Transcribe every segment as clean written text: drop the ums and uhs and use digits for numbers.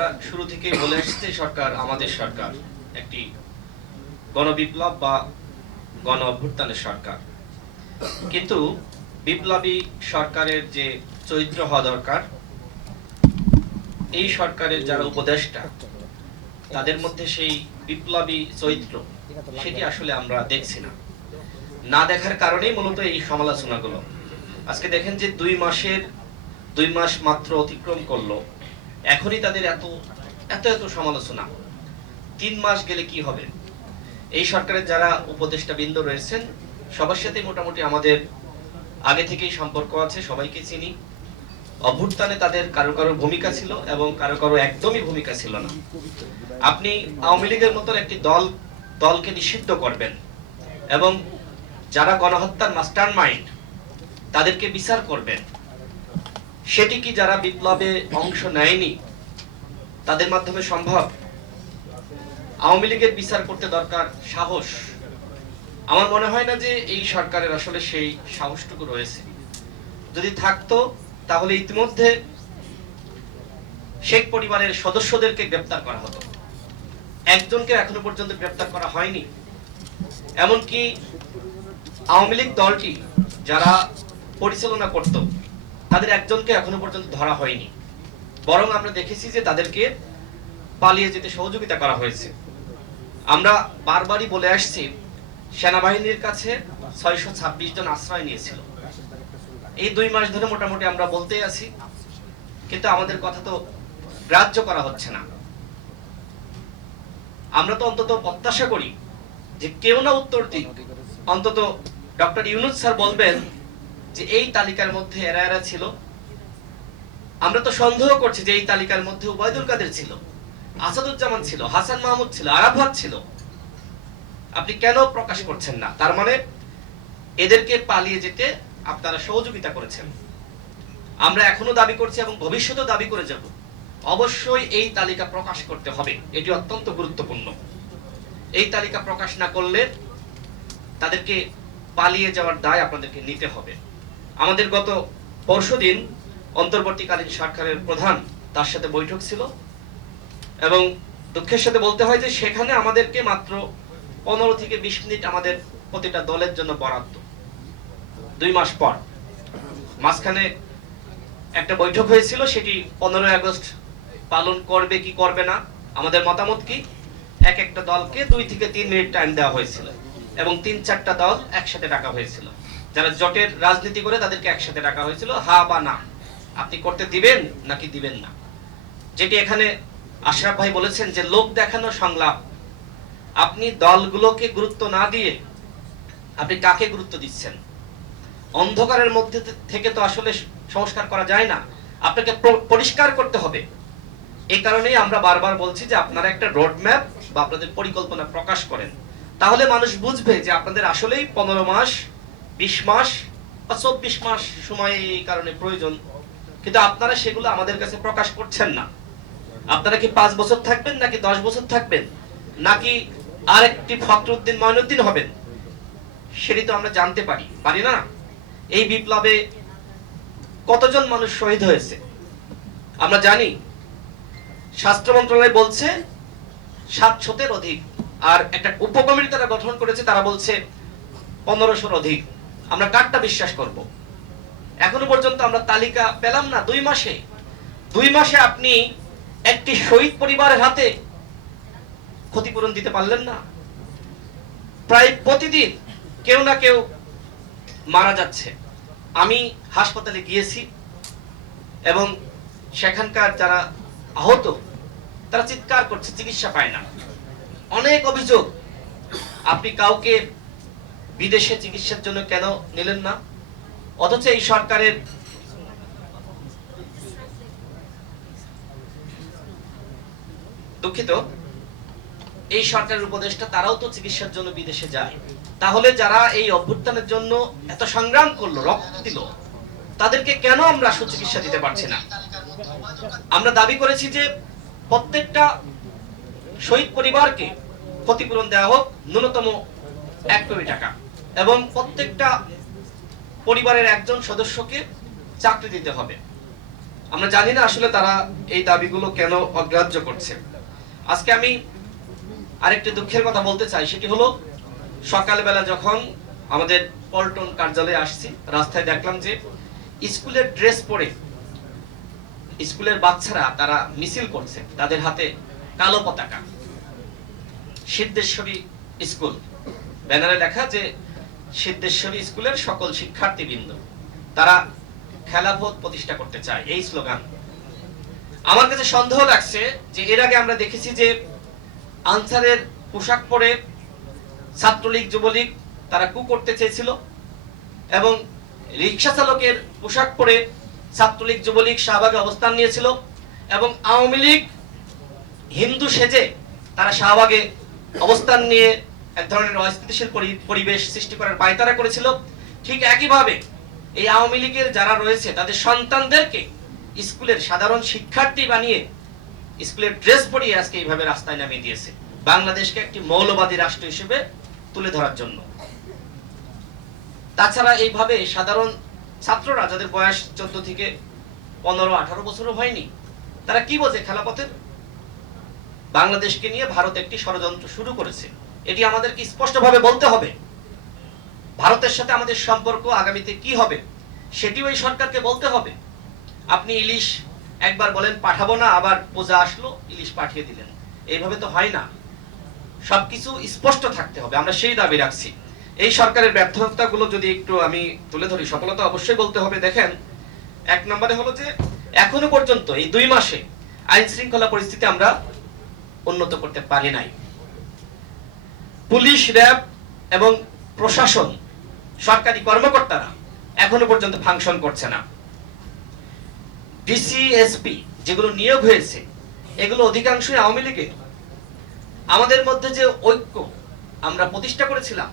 আমরা শুরু থেকেই বলে আসছি সরকার আমাদের সরকার একটি গণবিপ্লব বা গণ অভ্যুত্থানের সরকার, কিন্তু বিপ্লবী সরকারের যে চরিত্র হওয়া দরকার, এই সরকারের যারা উপদেষ্টা তাদের মধ্যে সেই বিপ্লবী চরিত্র সেটি আসলে আমরা দেখছি না। না দেখার কারণেই মূলত এই সমালোচনাগুলো। আজকে দেখেন যে 2 মাস মাত্র অতিক্রম করলো, এখনই তাদের এত এত এত সমালোচনা। 3 মাস গেলে কি হবে? এই সরকারের যারা উপদেষ্টা বৃন্দ রয়েছেন সবার সাথে মোটামুটি আমাদের আগে থেকেই সম্পর্ক আছে, সবাইকে চিনি। অভ্যুত্থানে তাদের কারো কারো ভূমিকা ছিল এবং কারো কারো একদমই ভূমিকা ছিল না। আপনি আওয়ামী লীগের মতন একটি দলকে নিষিদ্ধ করবেন এবং যারা গণহত্যার মাস্টার মাইন্ড তাদেরকে বিচার করবেন, সেটি কি যারা বিপ্লবে অংশ নেয়নি তাদের মাধ্যমে সম্ভব? আওয়ামী লীগের বিচার করতে দরকার সাহস। আমার মনে হয় না যে এই সরকারের আসলে সেই সাহসটুকু রয়েছে। যদি থাকতো তাহলে ইতিমধ্যে শেখ পরিবারের সদস্যদেরকে গ্রেপ্তার করা হতো। একজনকে এখনো পর্যন্ত গ্রেপ্তার করা হয়নি। এমনকি আওয়ামী লীগ দলটি যারা পরিচালনা করত তাদের একজনকে এখনো পর্যন্ত ধরা হয়নি, বরং আমরা দেখেছি যে তাদেরকে পালিয়ে যেতে সহযোগিতা করা হয়েছে। আমরা বারবারই বলে আসছি সেনাবাহিনীর কাছে 626 জন আশ্রয় নিয়েছিল। এই 2 মাস ধরে মোটামুটি আমরা বলতেই আছি, কিন্তু আমাদের কথা তো গ্রাহ্য করা হচ্ছে না। আমরা তো অন্তত প্রত্যাশা করি যে কেউ না উত্তর দিক, অন্তত ডক্টর ইউনূস স্যার বলবেন যে এই তালিকার মধ্যে এরা এরা ছিল। আমরা তো সন্দেহ করছি যে এই তালিকার মধ্যে ওবায়দুল কাদের ছিল, আসাদুজ্জামান ছিল, হাসান মাহমুদ ছিল, আরাফাত ছিল। আপনি কেন প্রকাশ করছেন না? তার মানে এদেরকে পালিয়ে যেতে আপনারা সহযোগিতা করেছেন। আমরা এখনো দাবি করছি এবং ভবিষ্যতেও দাবি করে যাব, অবশ্যই এই তালিকা প্রকাশ করতে হবে। এটি অত্যন্ত গুরুত্বপূর্ণ। এই তালিকা প্রকাশ না করলে তাদেরকে পালিয়ে যাওয়ার দায় আপনাদেরকে নিতে হবে। আমাদের গত পরশুদিন অন্তর্বর্তীকালীন সরকারের প্রধান তার সাথে বৈঠক ছিল এবং দুঃখের সাথে বলতে হয় যে সেখানে আমাদেরকে মাত্র 15 থেকে 20 মিনিট আমাদের প্রতিটা দলের জন্য বরাদ্দ। 2 মাস পর মাঝখানে একটা বৈঠক হয়েছিল, সেটি 15 আগস্ট পালন করবে কি করবে না, আমাদের মতামত কি, এক একটা দলকে 2 থেকে 3 মিনিট টাইম দেওয়া হয়েছিল এবং 3-4টা দল একসাথে ডাকা হয়েছিল। যারা জোটের রাজনীতি করে তাদেরকে একসাথে ডাকা হয়েছিল, হা বা না আপনি করতে দিবেন নাকি দিবেন না। যেটি এখানে আশরাফ ভাই বলেছেন যে লোক দেখানো সংলাপ। আপনি দলগুলোকে গুরুত্ব না দিয়ে আপনি কাকে গুরুত্ব দিচ্ছেন? অন্ধকারের মধ্যে থেকে তো আসলে সংস্কার করা যায় না, আপনাকে পরিষ্কার করতে হবে। এই কারণেই আমরা বারবার বলছি যে আপনারা একটা রোড ম্যাপ বা আপনাদের পরিকল্পনা প্রকাশ করেন, তাহলে মানুষ বুঝবে যে আপনাদের আসলেই 15 মাস 20 মাস বা 24 মাস সময় এই কারণে প্রয়োজন, কিন্তু আপনারা সেগুলো আমাদের কাছে প্রকাশ করছেন না। আপনারা কি 5 বছর থাকবেন নাকি 10 বছর থাকবেন নাকি আরেকটি ফখরুদ্দিন মঈনুদ্দিন হবেন, সেটি তো আমরা জানতে পারি না। এই বিপ্লবে কতজন মানুষ শহীদ হয়েছে আমরা জানি। স্বাস্থ্য মন্ত্রণালয় বলছে 700-এর অধিক, আর একটা উপকমিটি তারা গঠন করেছে, তারা বলছে 1500-এর অধিক। আমরা কারটা বিশ্বাস করব? এখনো পর্যন্ত আমরা তালিকা পেলাম না। 2 মাসে আপনি একটি শহীদ পরিবারের হাতে ক্ষতিপূরণ দিতে পারলেন না। প্রায় প্রতিদিন কেউ না কেউ মারা যাচ্ছে। আমি হাসপাতালে গিয়েছি এবং সেখানকার যারা আহত তারা চিৎকার করছে, চিকিৎসা পায় না। অনেক অভিযোগ। আপনি কাউকে বিদেশে চিকিৎসার জন্য কেন নিলেন না? অথচ এই সরকারের দুঃখিত, এই সরকারের উপদেষ্টা তারাও তো চিকিৎসার জন্য বিদেশে যায়। তাহলে যারা এই অভ্যুত্থানের জন্য এত সংগ্রাম করলো, রক্ত দিল, তাদেরকে কেন আমরা সুচিকিৎসা দিতে পারছি না? আমরা দাবি করেছি যে প্রত্যেকটা শহীদ পরিবারকে ক্ষতিপূরণ দেওয়া হোক, ন্যূনতম 1 কোটি টাকা, এবং প্রত্যেকটা পরিবারের একজন সদস্যকে চাকরি দিতে হবে। আমরা জানি না আসলে তারা এই দাবিগুলো কেন অগ্রাহ্য করছে। আজকে আমি আরেকটি দুঃখের কথা বলতে চাই, সেটি হলো সকালবেলা যখন আমাদের পল্টন কার্যালয়ে আসছি, রাস্তায় দেখলাম যে স্কুলের ড্রেস পরে স্কুলের বাচ্চারা তারা মিছিল করছে, তাদের হাতে কালো পতাকা। সিদ্ধেশ্বরী স্কুল, ব্যানারে লেখা যে সিদ্ধেশ্বরী স্কুলের সকল শিক্ষার্থীবৃন্দ, তারা খেলাফত প্রতিষ্ঠা করতে চায়, এই স্লোগান। আমার কাছে সন্দেহ লাগছে যে এর আগে আমরা দেখেছি যে আনসারের পোশাক পরে ছাত্রলীগ যুবলীগ তারা কু করতে চেয়েছিল, এবং রিক্সা চালকের পোশাক পরে ছাত্রলীগ যুবলীগ শাহবাগে অবস্থান নিয়েছিল, এবং আওয়ামী লীগ হিন্দু সেজে তারা শাহবাগে অবস্থান নিয়ে এক ধরনের অস্থিতিশীল পরিবেশ সৃষ্টি করার পায়তারা করেছিল। ঠিক একইভাবে এই আওয়ামী লীগের যারা রয়েছে তাদের সন্তানদেরকে স্কুলের সাধারণ শিক্ষার্থী বানিয়ে স্কুলের ড্রেস পরিয়ে আজকে এইভাবে রাস্তায় নামিয়ে দিয়েছে, বাংলাদেশকে একটি মৌলবাদী রাষ্ট্র হিসেবে তুলে ধরার জন্য। তাছাড়া এইভাবে সাধারণ ছাত্ররা যাদের বয়স 14 থেকে 15-18 বছরও হয়নি, তারা কি বোঝে খেলাপথের? বাংলাদেশকে নিয়ে ভারত একটি ষড়যন্ত্র শুরু করেছে, এটি আমাদেরকে স্পষ্টভাবে বলতে হবে। ভারতের সাথে আমাদের সম্পর্ক আগামীতে কি হবে সেটিও এই সরকারকে বলতে হবে। আপনি ইলিশ একবার বলেন পাঠাবো না, আবার পূজা আসলো ইলিশ পাঠিয়ে দিলেন, এইভাবে তো হয় না। সবকিছু স্পষ্ট থাকতে হবে, আমরা সেই দাবি রাখছি। এই সরকারের ব্যর্থতাগুলো যদি একটু আমি তুলে ধরি, সফলতা অবশ্যই বলতে হবে। দেখেন, এক নম্বরে হলো যে এখনো পর্যন্ত এই 2 মাসে আইন শৃঙ্খলা পরিস্থিতি আমরা উন্নত করতে পারি নাই। পুলিশ, র্যাব এবং প্রশাসন, সরকারি কর্মকর্তারা এখনো পর্যন্ত ফাংশন করছে না। ডিসি, এসপি যেগুলো নিয়োগ হয়েছে এগুলো অধিকাংশই আওয়ামী লীগের। আমাদের মধ্যে যে ঐক্য আমরা প্রতিষ্ঠা করেছিলাম,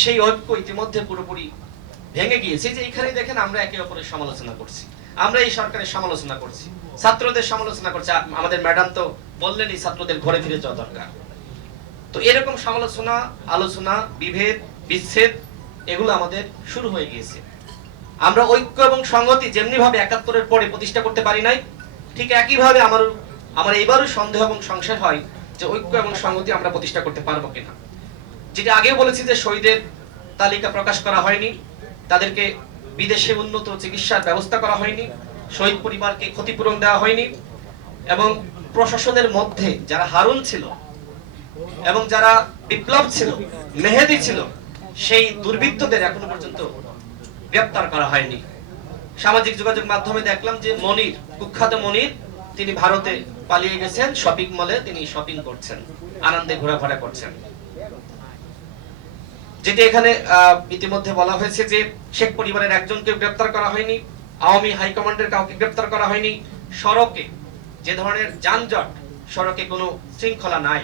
সেই ঐক্য ইতিমধ্যে পুরোপুরি ভেঙে গিয়েছে। যে এখানে দেখেন আমরা একে অপরের সমালোচনা করছি, আমরা এই সরকারের সমালোচনা করছি, ছাত্রদের সমালোচনা করছি। আমাদের ম্যাডাম তো বললেনই ছাত্রদের ঘরে ফিরে যাওয়া দরকার। তো এরকম সমালোচনা, আলোচনা, বিভেদ, বিচ্ছেদ এগুলো আমাদের শুরু হয়ে গিয়েছে। আমরা ঐক্য এবং সংহতি যেমনি ভাবে 71-এর পরে প্রতিষ্ঠা করতে পারি নাই, ঠিক একইভাবে আমার এবারও সন্দেহ এবং সংশয় হয় যে ঐক্য এবং সংহতি আমরা প্রতিষ্ঠা করতে পারবো কিনা। যেটা আগেও বলেছি যে শহীদের তালিকা প্রকাশ করা হয়নি, তাদেরকে বিদেশে উন্নত চিকিৎসার ব্যবস্থা করা হয়নি, শহীদ পরিবারকে ক্ষতিপূরণ দেওয়া হয়নি, এবং প্রশাসনের মধ্যে যারা হারুন ছিল এবং যারা বিপ্লব ছিল, মেহেদি ছিল, সেই দুর্বৃত্তদের এখনো পর্যন্ত গ্রেফতার করা হয়নি। সামাজিক যোগাযোগ মাধ্যমে দেখলাম যে মনির, কুখ্যাত মনির, তিনি ভারতে পালিয়ে গেছেন, শপিং মলে তিনি শপিং করছেন, আনন্দে ঘোরাফেরা করছেন। যেটি এখানে ইতিমধ্যে বলা হয়েছে যে শেখ পরিবারের একজনকে গ্রেফতার করা হয়নি, আওয়ামী হাইকমান্ডের কাউকে গ্রেফতার করা হয়নি। সড়কে যে ধরনের যানজট, সড়কে কোনো শৃঙ্খলা নাই,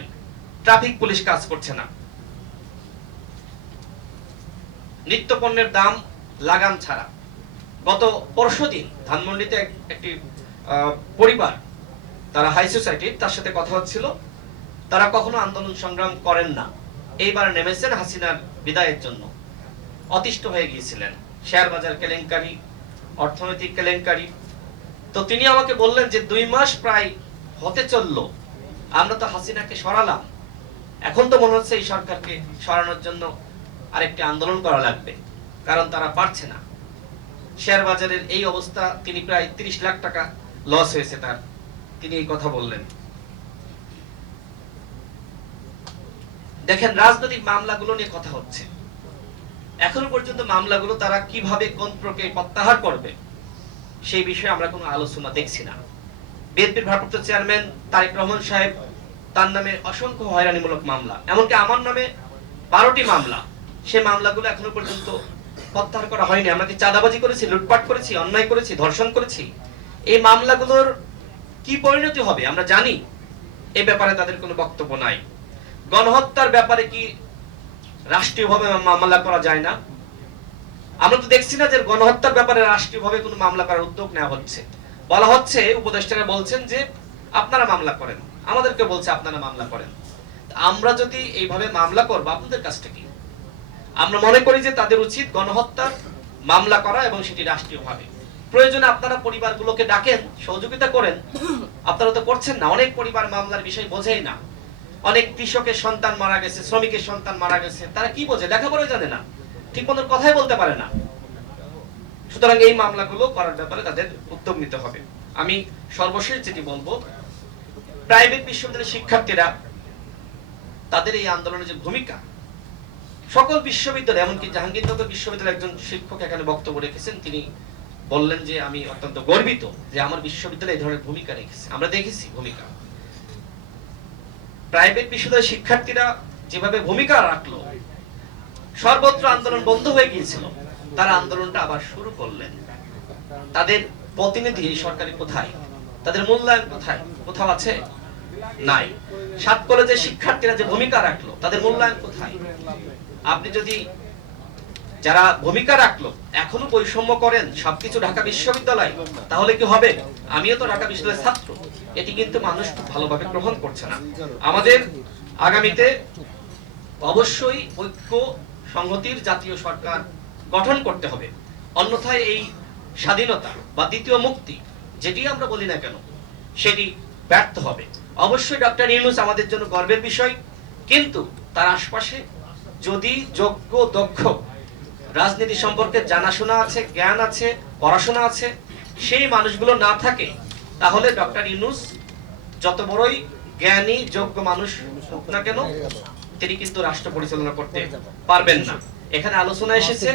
ট্রাফিক পুলিশ কাজ করছে না, নিত্য পণ্যের দাম লাগাম ছাড়া। গত পরশুদিন ধানমন্ডিতে একটি পরিবার, তারা হাই সোসাইটির, তার সাথে কথা হচ্ছিল, তারা কখনো আন্দোলন সংগ্রাম করেন না, এইবার নেমেছেন হাসিনার বিদায়ের জন্য। অতিষ্ঠ হয়ে গিয়েছিলেন, শেয়ার বাজার কেলেঙ্কারি, অর্থনৈতিক কেলেঙ্কারি। তো তিনি আমাকে বললেন যে 2 মাস প্রায় হতে চললো, আমরা তো হাসিনাকে সরালাম, এখন তো মনে হচ্ছে এই সরকারকে সরানোর জন্য আরেকটি আন্দোলন করা লাগবে, কারণ তারা পারছে না। শেয়ার বাজারের এই অবস্থা, তিনি প্রায় 30 লাখ টাকা লস হয়েছে তার, তিনি এই কথা বললেন। দেখেন, রাজনৈতিক মামলাগুলো নিয়ে কথা হচ্ছে, এখনো পর্যন্ত মামলাগুলো তারা কিভাবে কোন প্রক্রিয়ায় প্রত্যাহার করবে সেই বিষয়ে আমরা কোনো আলোচনা দেখছি না। বিএনপির ভারপ্রাপ্ত চেয়ারম্যান তারেক রহমান সাহেব, তার নামে অসংখ্য হয়রানিমূলক মামলা, এমনকি আমার নামে 12টি মামলা, সেই মামলাগুলো এখনো পর্যন্ত প্রত্যাহার করা হয়নি। আমরা কি চাঁদাবাজি করেছি, লুটপাট করেছি, অন্যায় করেছি, ধর্ষণ করেছি? এই মামলাগুলোর কি পরিণতি হবে আমরা জানি, এই ব্যাপারে তাদের কোনো বক্তব্য নাই। গণহত্যার ব্যাপারে কি রাষ্ট্রীয়ভাবে মামলা করা যায় না? আমরা তো দেখছি না যে গণহত্যার ব্যাপারে রাষ্ট্রীয়ভাবে কোনো মামলা করার উদ্যোগ নেওয়া হচ্ছে। বলা হচ্ছে, উপদেষ্টারা বলছেন যে আপনারা মামলা করেন, আমাদেরকে বলছে আপনারা মামলা করেন। আমরা যদি এইভাবে মামলা করব, আপনাদের কাজটা কি? আমরা মনে করি যে তাদের উচিত গণহত্যার মামলা করা এবং সেটি রাষ্ট্রীয়ভাবে। প্রয়োজনে আপনারা পরিবারগুলোকে ডাকেন, সহযোগিতা করেন। আপনারা তো করছেন না। অনেক পরিবার মামলার বিষয় বোঝেই না। অনেক কৃষকের সন্তান মারা গেছে, শ্রমিকের সন্তান মারা গেছে, তারা কি বোঝে? লেখাপড়া জানে না, ঠিক মতো কথাই বলতে পারে না। সুতরাং এই মামলাগুলো করার ব্যাপারে তাদের উদ্যোগ নিতে হবে। আমি সর্বশেষ যেটি বলবো, প্রাইভেট বিশ্ববিদ্যালয়ের শিক্ষার্থীরা তাদের এই আন্দোলনের যে ভূমিকা, সকল বিশ্ববিদ্যালয়, এমনকি জাহাঙ্গীরনগর বিশ্ববিদ্যালয়ের একজন শিক্ষক এখানে বক্তব্য রেখেছেন, তিনি বললেন যে আমি অত্যন্ত গর্বিত যে আমার বিশ্ববিদ্যালয় এই ধরনের ভূমিকা রেখেছে। আমরা দেখেছি ভূমিকা, প্রাইভেট বিশ্ববিদ্যালয়ের শিক্ষার্থীরা যেভাবে ভূমিকা রাখলো, সর্বত্র আন্দোলন বন্ধ হয়ে গিয়েছিল, তারা আন্দোলনটা আবার শুরু করলেন। তাদের প্রতিনিধি এই সরকারি কোথায়? তাদের মূল্যায়ন কোথায়? কোথাও আছে? নাই। 7 কলেজের শিক্ষার্থীরা যে ভূমিকা রাখলো, তাদের মূল্যায়ন কোথায়? আপনি যদি যারা ভূমিকা রাখলো এখনো বৈষম্য করেন সবকিছু ঢাকা বিশ্ববিদ্যালয়, তাহলে কি হবে? আমিও তো ঢাকা বিশ্ববিদ্যালয়ের ছাত্র। এটি কিন্তু মানুষ খুব ভালোভাবে গ্রহণ করছে না। আমাদের আগামীতে অবশ্যই ঐক্য সংহতির জাতীয় সরকার গঠন করতে হবে, অন্যথায় এই স্বাধীনতা বা দ্বিতীয় মুক্তি যেটি আমরা বলি না কেন, সেটি ব্যর্থ হবে। অবশ্যই ডক্টর ইউনূস আমাদের জন্য গর্বের বিষয়, কিন্তু তার আশপাশে যদি যোগ্য দক্ষ রাজনীতি সম্পর্কে জানাশোনা আছে, জ্ঞান আছে, পড়াশোনা আছে, সেই মানুষগুলো না থাকে, তাহলে ডক্টর ইউনূস যত বড়ই জ্ঞানী যোগ্য মানুষ হোক না কেন, তিনি কিন্তু রাষ্ট্র পরিচালনা করতে পারবেন না। এখানে আলোচনা এসেছে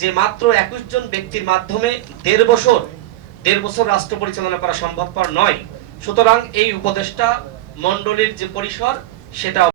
যে মাত্র 21 জন ব্যক্তির মাধ্যমে 1.5 বছর রাষ্ট্র পরিচালনা করা সম্ভবপর নয়। সুতরাং এই উপদেষ্টা মণ্ডলীর যে পরিসর, সেটা